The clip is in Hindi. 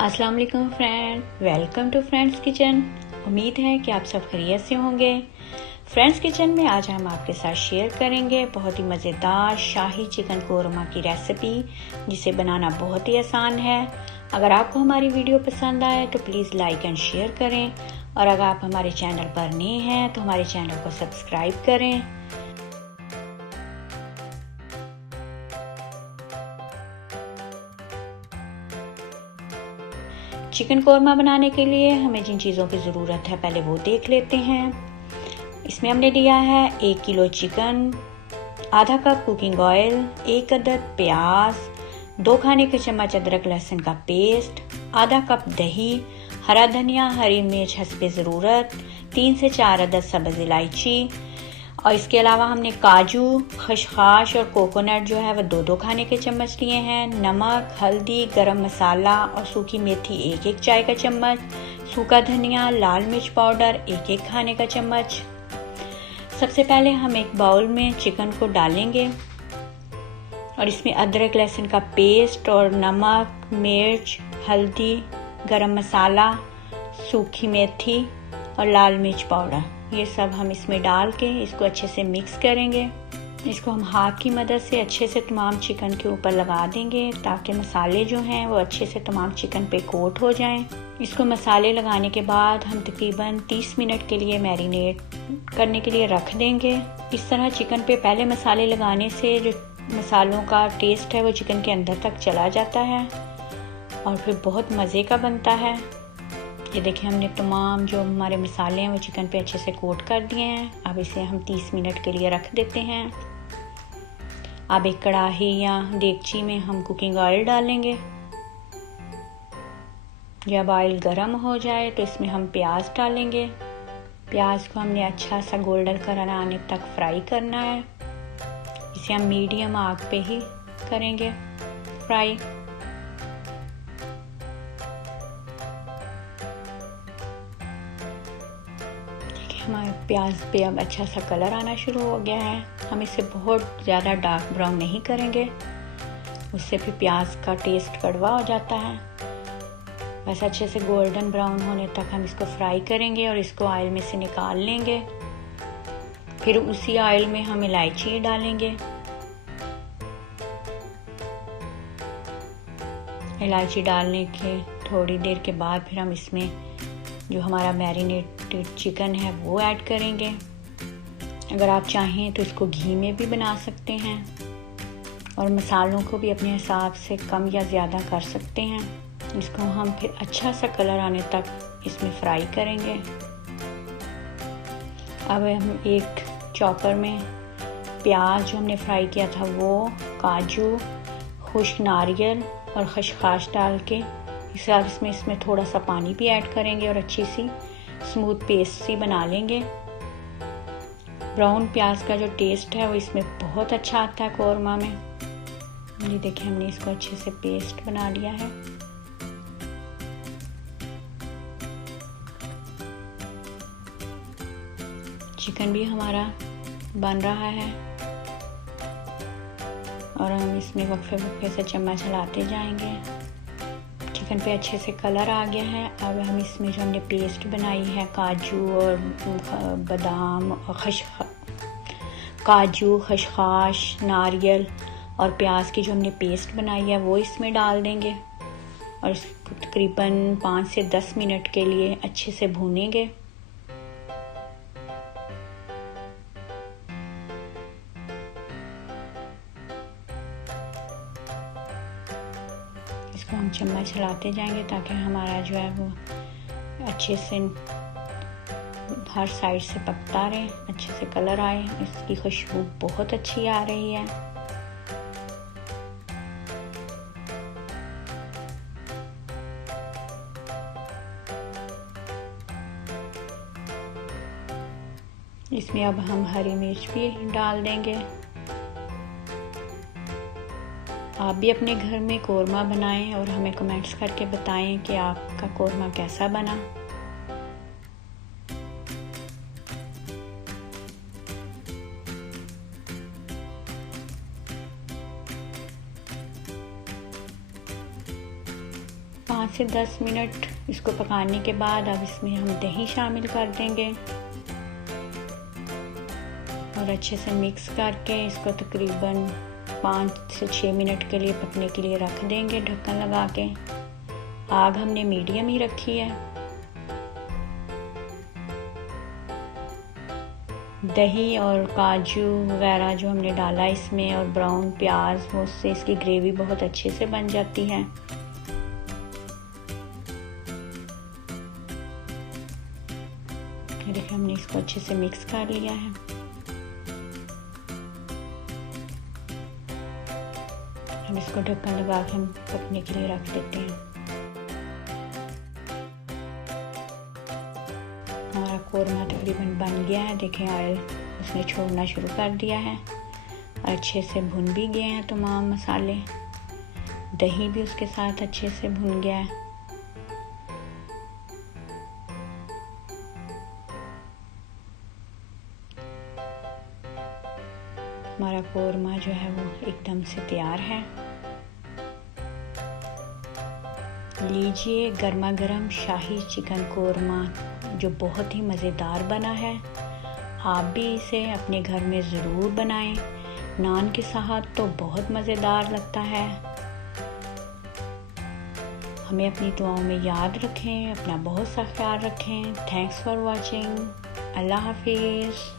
अस्सलाम वालेकुम friend, welcome to friends kitchen. उम्मीद है कि आप सब खैरियत से होंगे। फ्रेंड्स किचन में आज हम आपके साथ शेयर करेंगे बहुत ही मज़ेदार शाही चिकन कोरमा की रेसिपी, जिसे बनाना बहुत ही आसान है। अगर आपको हमारी वीडियो पसंद आए तो प्लीज़ लाइक एंड शेयर करें, और अगर आप हमारे चैनल पर नए हैं तो हमारे चैनल को सब्सक्राइब करें। चिकन कोरमा बनाने के लिए हमें जिन चीज़ों की ज़रूरत है पहले वो देख लेते हैं। इसमें हमने लिया है 1 किलो चिकन, आधा कप कुकिंग ऑयल, 1 अदद प्याज, 2 खाने के चम्मच अदरक लहसुन का पेस्ट, आधा कप दही, हरा धनिया, हरी मिर्च हस्बे ज़रूरत, 3 से 4 अदद सब्ज़ इलायची, और इसके अलावा हमने काजू, खसखस और कोकोनट जो है वह 2-2 खाने के चम्मच लिए हैं। नमक, हल्दी, गरम मसाला और सूखी मेथी 1-1 चाय का चम्मच, सूखा धनिया, लाल मिर्च पाउडर 1-1 खाने का चम्मच। सबसे पहले हम एक बाउल में चिकन को डालेंगे और इसमें अदरक लहसुन का पेस्ट और नमक, मिर्च, हल्दी, गरम मसाला, सूखी मेथी और लाल मिर्च पाउडर, ये सब हम इसमें डाल के इसको अच्छे से मिक्स करेंगे। इसको हम हाथ की मदद से अच्छे से तमाम चिकन के ऊपर लगा देंगे ताकि मसाले जो हैं वो अच्छे से तमाम चिकन पे कोट हो जाएं। इसको मसाले लगाने के बाद हम तकरीबन 30 मिनट के लिए मैरिनेट करने के लिए रख देंगे। इस तरह चिकन पे पहले मसाले लगाने से जो मसालों का टेस्ट है वो चिकन के अंदर तक चला जाता है और फिर बहुत मज़े का बनता है। ये देखिए, हमने तमाम जो हमारे मसाले हैं वो चिकन पे अच्छे से कोट कर दिए हैं। अब इसे हम 30 मिनट के लिए रख देते हैं। अब एक कढ़ाई या देगची में हम कुकिंग ऑयल डालेंगे। जब ऑयल गर्म हो जाए तो इसमें हम प्याज डालेंगे। प्याज को हमने अच्छा सा गोल्डन कलर आने तक फ्राई करना है। इसे हम मीडियम आग पे ही करेंगे फ्राई। हमारे प्याज पे अब अच्छा सा कलर आना शुरू हो गया है। हम इसे बहुत ज़्यादा डार्क ब्राउन नहीं करेंगे, उससे फिर प्याज का टेस्ट कड़वा हो जाता है। बस अच्छे से गोल्डन ब्राउन होने तक हम इसको फ्राई करेंगे और इसको ऑयल में से निकाल लेंगे। फिर उसी ऑयल में हम इलायची डालेंगे। इलायची डालने के थोड़ी देर के बाद फिर हम इसमें जो हमारा मैरिनेटेड चिकन है वो ऐड करेंगे। अगर आप चाहें तो इसको घी में भी बना सकते हैं और मसालों को भी अपने हिसाब से कम या ज़्यादा कर सकते हैं। इसको हम फिर अच्छा सा कलर आने तक इसमें फ्राई करेंगे। अब हम एक चॉपर में प्याज जो हमने फ्राई किया था वो, काजू, खुश्क नारियल और खसखस डाल के इसमें थोड़ा सा पानी भी ऐड करेंगे और अच्छी सी स्मूथ पेस्ट सी बना लेंगे। ब्राउन प्याज का जो टेस्ट है वो इसमें बहुत अच्छा आता है कोरमा में। ये देखिए, हमने इसको अच्छे से पेस्ट बना लिया है। चिकन भी हमारा बन रहा है और हम इसमें वक्फे से चम्मच हिलाते जाएंगे। चिकन पे अच्छे से कलर आ गया है। अब हम इसमें जो हमने पेस्ट बनाई है काजू और बादाम और काजू, खसखस, नारियल और प्याज की जो हमने पेस्ट बनाई है वो इसमें डाल देंगे और इसको तकरीबन 5 से 10 मिनट के लिए अच्छे से भूनेंगे। इसको हम चम्मच हिलाते जाएंगे ताकि हमारा जो है वो अच्छे से हर साइड से पकता रहे, अच्छे से कलर आए। इसकी खुशबू बहुत अच्छी आ रही है। इसमें अब हम हरी मिर्च भी डाल देंगे। आप भी अपने घर में कोरमा बनाएं और हमें कमेंट्स करके बताएं कि आपका कोरमा कैसा बना। 5 से 10 मिनट इसको पकाने के बाद अब इसमें हम दही शामिल कर देंगे और अच्छे से मिक्स करके इसको तकरीबन 5 से 6 मिनट के लिए पकने के लिए रख देंगे ढक्कन लगा के। आग हमने मीडियम ही रखी है। दही और काजू वगैरह जो हमने डाला इसमें और ब्राउन प्याज, वो उससे इसकी ग्रेवी बहुत अच्छे से बन जाती है। देखिए हमने इसको अच्छे से मिक्स कर लिया है। हम इसको ढक्कन लगा के हम पकने के लिए रख देते हैं। हमारा कोरमा तकरीबन बन गया है। देखें ऑयल उसने छोड़ना शुरू कर दिया है और अच्छे से भुन भी गए हैं तमाम मसाले। दही भी उसके साथ अच्छे से भुन गया है। हमारा कोरमा जो है वो एकदम से तैयार है। लीजिए गर्मा गर्म शाही चिकन कोरमा जो बहुत ही मज़ेदार बना है। आप भी इसे अपने घर में ज़रूर बनाएं। नान के साथ तो बहुत मज़ेदार लगता है। हमें अपनी दुआओं में याद रखें। अपना बहुत सा ख्याल रखें। Thanks for watching. अल्लाह हाफिज़।